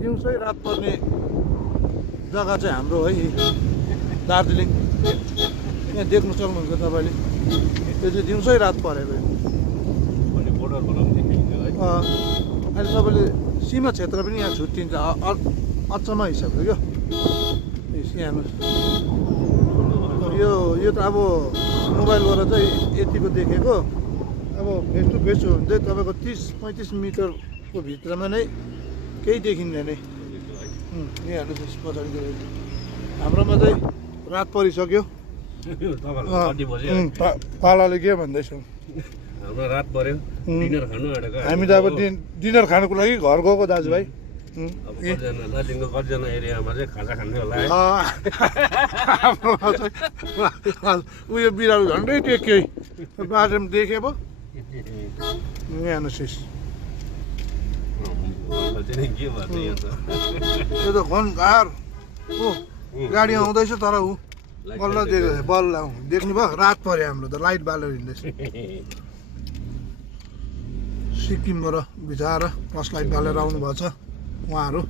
दिउँसै रात पर्ने जग्गा चाहिँ हाम्रो है दार्जिलिङ। यहाँ देख्नु सक्नुहुन्छ तपाईँले, यो चाहिँ दिउँसै रात परेको यो। अहिले तपाईँले सीमा क्षेत्र पनि यहाँ छुट्टिन्छ अचम्म हिसाबले क्या। यो त अब मोबाइलबाट चाहिँ यतिको देखेको, अब फेस टु फेस हो भने चाहिँ तपाईँको 30-35 मिटरको भित्रमा नै केही देखिँदैन। यहाँ हेर्नुहोस् पछाडि हाम्रोमा चाहिँ रात परिसक्यो। पालाले के भन्दैछौँ, हाम्रो रात पर्यो, डिनर खानु आँटेको। हामी त अब डिनर खानुको लागि घर गएको दाजुभाइ। अब कतिजना दार्जिलिङको कतिजना एरियामा चाहिँ खाजा खाने होला है। उयो बिरालो झन्डै टेक्यो बाटोमा देखे पो। यहाँ हेर्नुहोस्, यो त घनघार गाडी आउँदैछ तर ऊ बल्ल देख्यो, बल्ल देख्नु भयो। रात पऱ्यो, हाम्रो त लाइट बालेर हिँड्दैछ। सिक्किमबाट बिचरा टर्च लाइट बालेर आउनुभएको छ उहाँहरू।